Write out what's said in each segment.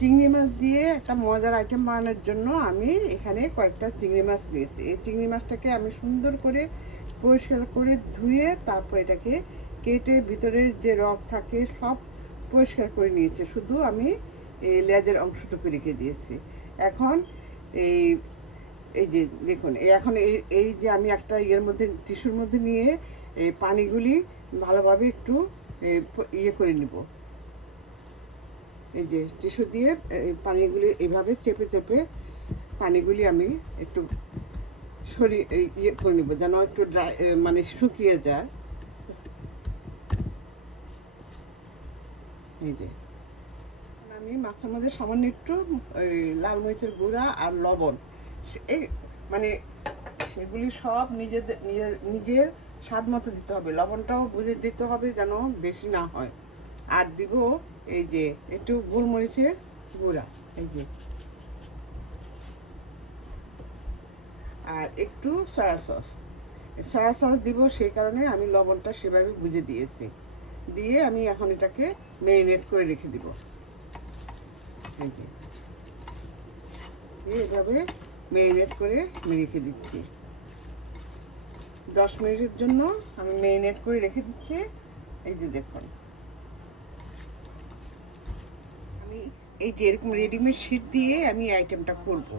চিংড়ি মাছ দিয়ে একটা মজার আইটেম বানানোর জন্য আমি এখানে কয়েকটা চিংড়ি মাছ নিয়েছি। এই চিংড়ি মাছটাকে আমি সুন্দর করে পরিষ্কার করে ধুয়ে তারপর এটাকে কেটে ভিতরে যে রগ থাকে সব পরিষ্কার করে নিয়েছি, শুধু আমি এই লেজের অংশটুকু রেখে দিয়েছি। এখন এই এই যে দেখুন, এখন এই যে আমি একটা ইয়ের মধ্যে টিস্যুর মধ্যে নিয়ে এই পানিগুলি ভালোভাবে একটু ইয়ে করে নিব। এই যে টিস্যু দিয়ে এই পানিগুলি এইভাবে চেপে চেপে পানিগুলি আমি একটু সরিয়ে ইয়ে করে নিব, যেন একটু ড্রাই মানে শুকিয়ে যায়। এই যে আমি মাছের মধ্যে সামান্য একটু ওই লাল মরিচের গুঁড়া আর লবণ, এই মানে সেগুলি সব নিজেদের নিজের স্বাদ মতো দিতে হবে। লবণটাও বুঝে দিতে হবে যেন বেশি না হয়। আর দিব এই যে একটু গোলমরিচের গুঁড়া, এই যে, আর একটু সয়া সস দিব। সেই কারণে আমি লবণটা সেভাবে বুঝে দিয়েছি। দিয়ে আমি এখন এটাকে ম্যারিনেট করে রেখে দিব। এই যে এভাবে ম্যারিনেট করে আমি রেখে দিচ্ছি। 10 মিনিটের জন্য আমি ম্যারিনেট করে রেখে দিচ্ছি। এই যে দেখুন, আমি এই যে এরকম রেডিমেড শিট দিয়ে আমি এই আইটেমটা করব।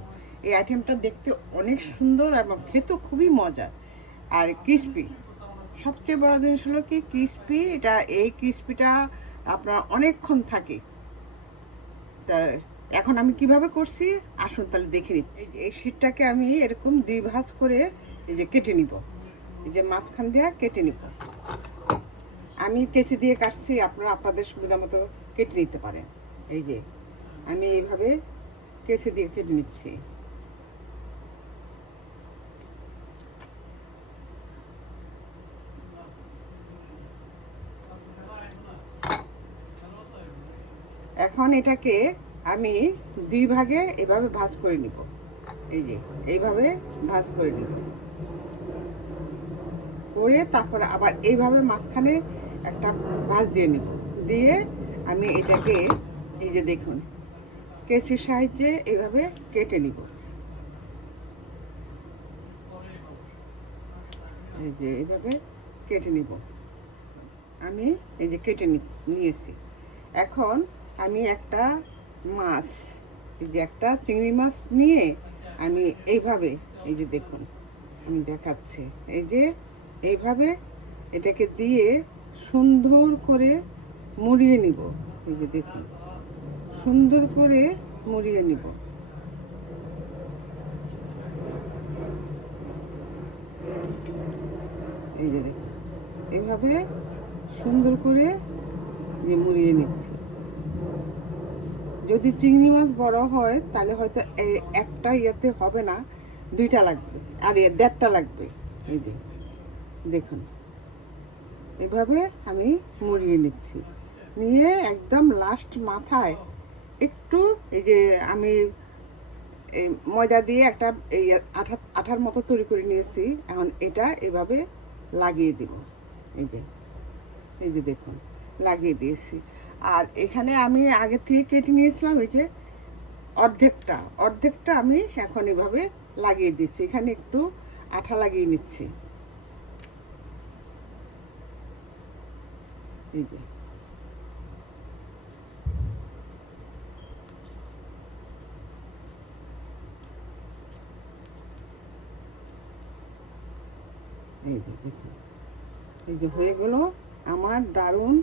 এই আইটেমটা দেখতে অনেক সুন্দর এবং খেতে খুবই মজার আর ক্রিসপি। সবচেয়ে বড় জিনিস হলো কি ক্রিসপি, এটা এই ক্রিসপিটা আপনার অনেকক্ষণ থাকে। তা এখন আমি কিভাবে করছি আসুন তাহলে দেখে নিচ্ছি। এই শিটটাকে আমি এরকম 2 ভাঁজ করে এই যে কেটে নিব। এই যে মাঝখান দিয়ে কেটে নিব। আমি কেচি দিয়ে কাটছি, আপনারা আপনাদের সুবিধা মতো কেটে নিতে পারেন। এই যে আমি এইভাবে কেচি দিয়ে কেটে নিচ্ছি। এখন এটাকে আমি 2 ভাগে এভাবে ভাঁজ করে নিব। এই যে এইভাবে ভাঁজ করে নিব, করে তারপরে আবার এইভাবে মাঝখানে একটা ভাঁজ দিয়ে নিব। দিয়ে আমি এটাকে এই যে দেখুন কেচির সাহায্যে এইভাবে কেটে নিব। এই যে এইভাবে কেটে নিব। আমি এই যে কেটে নিয়েছি। এখন আমি একটা মাছ, এই যে একটা চিংড়ি মাছ নিয়ে আমি এইভাবে, এই যে দেখুন আমি দেখাচ্ছি, এই যে এইভাবে এটাকে দিয়ে সুন্দর করে মুড়িয়ে নিব। এই যে দেখুন সুন্দর করে মুড়িয়ে নিব। এই যে দেখুন এইভাবে সুন্দর করে মুড়িয়ে নিচ্ছি। যদি চিংড়ি মাছ বড় হয় তাহলে হয়তো একটা ইয়েতে হবে না, 2টা লাগবে আর 1.5টা লাগবে। এই যে দেখুন এভাবে আমি মুড়িয়ে নিচ্ছি। নিয়ে একদম লাস্ট মাথায় একটু এই যে আমি এই ময়দা দিয়ে একটা এই আঠার মতো তৈরি করে নিয়েছি। এখন এটা এভাবে লাগিয়ে দিব। এই যে এই যে দেখুন লাগিয়ে দিয়েছি। আর এখানে আমি আগে থেকে কেটে নিয়েছিলাম এই যে অর্ধেকটা অর্ধেকটা আমি এখন এভাবে লাগিয়ে দিচ্ছি। এখানে একটু আঠা লাগিয়ে নিচ্ছি। এই যে এই যে দেখুন এই যে হয়ে গেল আমার দারুণ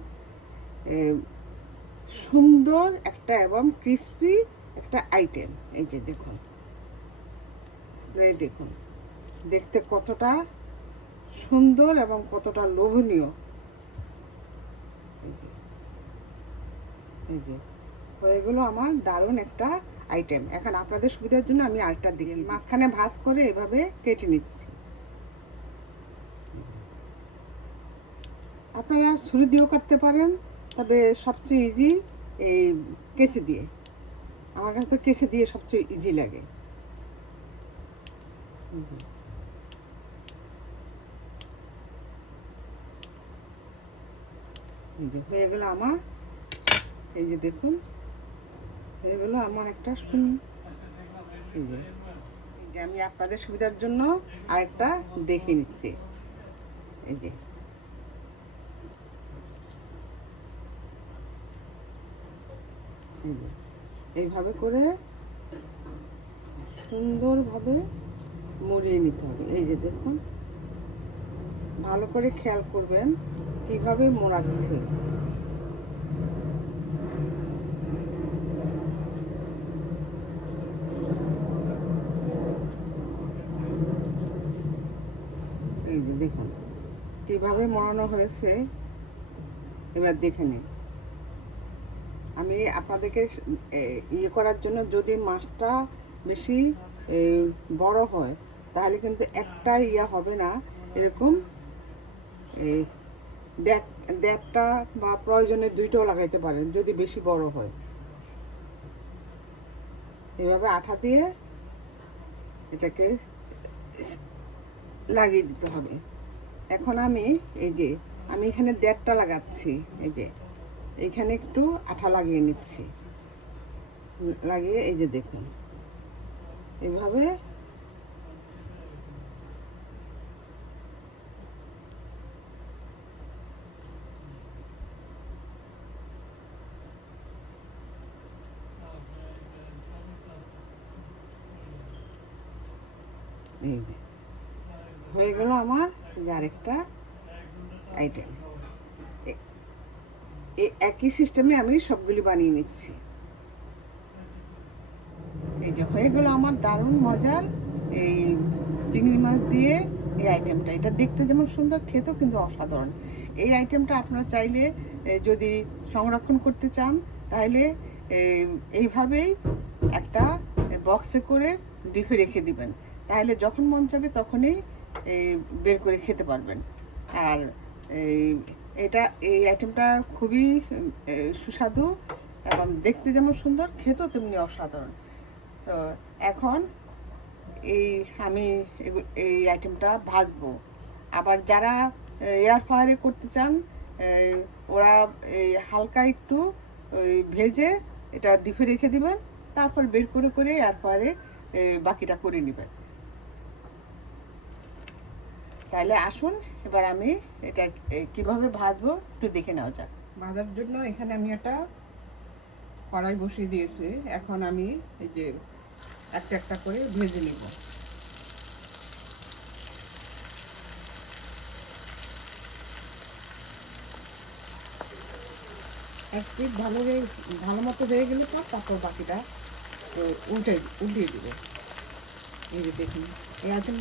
সুন্দর একটা এবং ক্রিসপি একটা আইটেম। এই যে দেখুন, এই দেখুন দেখতে কতটা সুন্দর এবং কতটা লোভনীয়। এই যে হয়ে গেল আমার দারুণ একটা আইটেম। এখন আপনাদের সুবিধার জন্য আমি আরেকটা দিকে মাঝখানে ভাঁজ করে এভাবে কেটে নিচ্ছি। আপনারা ছুরি দিয়েও কাটতে পারেন, তবে সবচেয়ে ইজি এই কেচি দিয়ে। আমার কাছে তো কেচি দিয়ে সবচেয়ে ইজি লাগে। এই যে হয়ে গেল আমার, এই যে দেখুন এগুলো আমার একটা এই যে আমি আপনাদের সুবিধার জন্য আরেকটা দেখে নিচ্ছি। এই যে এইভাবে করে সুন্দরভাবে মুড়িয়ে নিতে হবে। এই যে দেখুন, ভালো করে খেয়াল করবেন কিভাবে মোড়াচ্ছে। এই যে দেখুন কিভাবে মোড়ানো হয়েছে, এবার দেখে নিন। আমি আপনাদেরকে ইয়ে করার জন্য, যদি মাছটা বেশি বড় হয় তাহলে কিন্তু একটা ইয়া হবে না, এরকম এই দেড়টা বা প্রয়োজনে দুইটাও লাগাইতে পারেন যদি বেশি বড় হয়। এভাবে আঠা দিয়ে এটাকে লাগিয়ে দিতে হবে। এখন আমি আমি এখানে দেড়টা লাগাচ্ছি। এই যে এখানে একটু আঠা লাগিয়ে নিচ্ছি, লাগিয়ে এই যে দেখুন এভাবে এই যে হয়ে গেল আমার আরেকটা আইটেম। এই একই সিস্টেমে আমি সবগুলি বানিয়ে নিচ্ছি। এই যে হয়ে গেল আমার দারুণ মজার এই চিংড়ি মাছ দিয়ে এই আইটেমটা। এটা দেখতে যেমন সুন্দর, খেতেও কিন্তু অসাধারণ। এই আইটেমটা আপনারা চাইলে যদি সংরক্ষণ করতে চান তাহলে এইভাবেই একটা বক্সে করে ডিপে রেখে দিবেন, তাহলে যখন মন চাবে তখনই বের করে খেতে পারবেন। আর এই আইটেমটা খুবই সুস্বাদু এবং দেখতে যেমন সুন্দর, খেতেও তেমনি অসাধারণ। তো এখন আমি এই আইটেমটা ভাজবো। আবার যারা এয়ার ফ্রায়ারে করতে চান ওরা হালকা একটু ভেজে এটা ডিপে রেখে দিবেন, তারপর বের করে করে এয়ার ফ্রায়ারে বাকিটা করে নেবেন। তাহলে আসুন এবার আমি এটা কিভাবে ভাজবো একটু দেখে নেওয়া যাক। ভাজার জন্য এখানে আমি একটা কড়াই বসিয়ে দিয়েছি। এখন আমি এই যে একটা একটা করে ভেজে নিব। এক পিঠ ভালো মতো হয়ে গেলে পর তারপর বাকিটা উল্টিয়ে দেবো। এই যে দেখুন এই আইটেম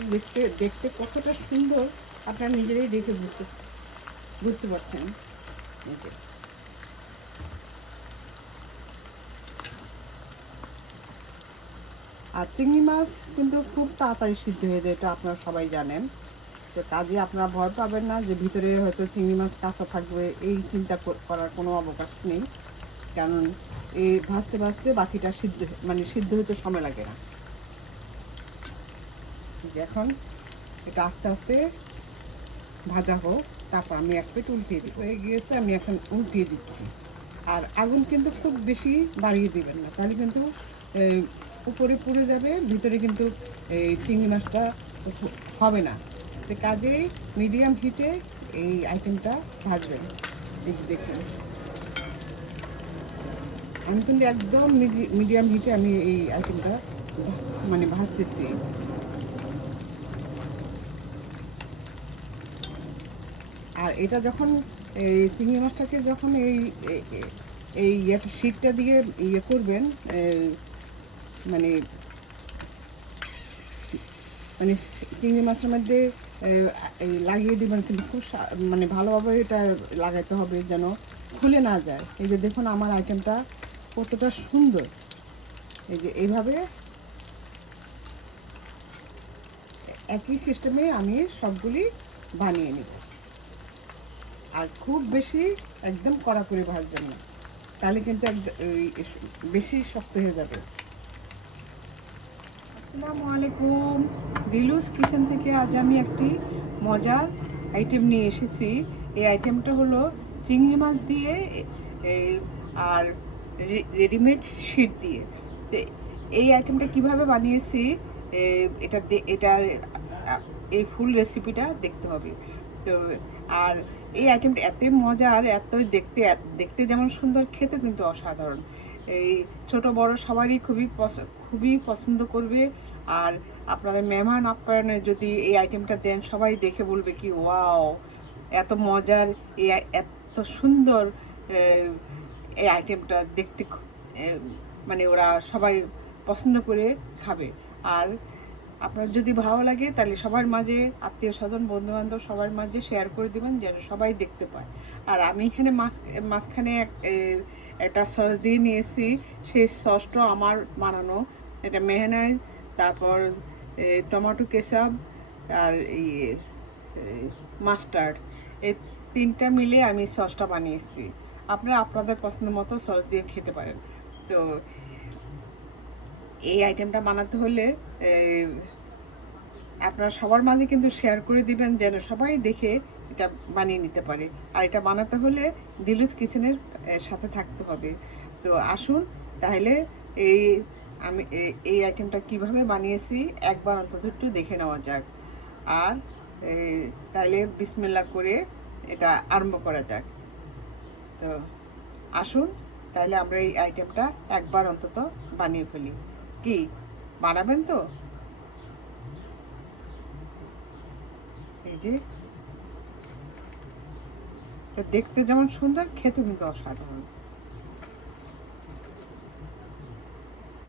দেখতে কতটা সুন্দর আপনারা নিজেরাই দেখে বুঝতে পারছেন। আর চিংড়ি মাছ কিন্তু খুব তাড়াতাড়ি সিদ্ধ হয়ে যায়, এটা আপনারা সবাই জানেন। তো কাজে আপনারা ভয় পাবেন না যে ভিতরে হয়তো চিংড়ি মাছ কাঁচা থাকবে, এই চিন্তা করার কোনো অবকাশ নেই। কারণ এই ভাজতে ভাজতে বাকিটা সিদ্ধ হতে সময় লাগে না। এখন এটা আস্তে আস্তে ভাজা হোক, তারপর আমি এক প্লেট উল্টিয়ে দিই। হয়ে গিয়েছে, আমি এখন উল্টিয়ে দিচ্ছি। আর আগুন কিন্তু খুব বেশি বাড়িয়ে দিবেন না, তাহলে কিন্তু উপরে পুড়ে যাবে, ভিতরে কিন্তু এই চিংড়ি মাছটা হবে না। তো কাজেই মিডিয়াম হিটে এই আইটেমটা ভাজবেন। এই দেখুন আমি কিন্তু একদম মিডিয়াম হিটে আমি এই আইটেমটা ভাজতেছি। আর এটা যখন এই চিংড়ি মাছটাকে যখন এই শীতটা দিয়ে করবেন, মানে মানে চিংড়ি মাছের মধ্যে লাগিয়ে দেবেন, কিন্তু খুব ভালোভাবে এটা লাগাইতে হবে যেন খুলে না যায়। এই যে দেখুন আমার আইটেমটা কতটা সুন্দর। এই যে এইভাবে একই সিস্টেমে আমি সবগুলি বানিয়ে নিব। আর খুব বেশি একদম কড়া করে ভাজবেন না, তাহলে কিন্তু বেশি শক্ত হয়ে যাবে। আসসালামু আলাইকুম, দিলুস কিচেন থেকে আজ আমি একটি মজার আইটেম নিয়ে এসেছি। এই আইটেমটা হলো চিংড়ি মাছ দিয়ে আর রেডিমেড শিট দিয়ে। তো এই আইটেমটা কিভাবে বানিয়েছি, এটা এই ফুল রেসিপিটা দেখতে হবে। তো আর এই আইটেমটা এত মজার, এত দেখতে দেখতে যেমন সুন্দর, খেতে কিন্তু অসাধারণ। এই ছোট বড় সবারই খুবই পছন্দ করবে। আর আপনাদের মেহমান আপ্যায়নে যদি এই আইটেমটা দেন, সবাই দেখে বলবে কি ওয়াও, এত মজার, এত সুন্দর এই আইটেমটা দেখতে, মানে ওরা সবাই পছন্দ করে খাবে। আর আপনার যদি ভালো লাগে তাহলে সবার মাঝে, আত্মীয় স্বজন বন্ধু বান্ধব সবার মাঝে শেয়ার করে দিবেন, যেন সবাই দেখতে পায়। আর আমি এখানে মাঝখানে একটা সস দিয়ে নিয়েছি, সেই সসটা আমার বানানো। এটা মেহনাইজ, তারপর টমেটো কেচাপ, আর এই মাস্টার্ড, এই তিনটা মিলে আমি সসটা বানিয়েছি। আপনারা আপনাদের পছন্দ মতো সস দিয়ে খেতে পারেন। তো এই আইটেমটা বানাতে হলে আপনারা সবার মাঝে কিন্তু শেয়ার করে দিবেন, যেন সবাই দেখে এটা বানিয়ে নিতে পারে। আর এটা বানাতে হলে দিলুস কিচেনের সাথে থাকতে হবে। তো আসুন তাহলে এই আমি এই আইটেমটা কিভাবে বানিয়েছি একবার অন্তত একটু দেখে নেওয়া যাক। আর তাহলে বিসমিল্লাহ করে এটা আরম্ভ করা যাক। তো আসুন তাহলে আমরা এই আইটেমটা একবার অন্তত বানিয়ে ফেলি। কি বানাবেন তো? এই যে দেখতে যেমন সুন্দর, খেতে কিন্তু অসাধারণ।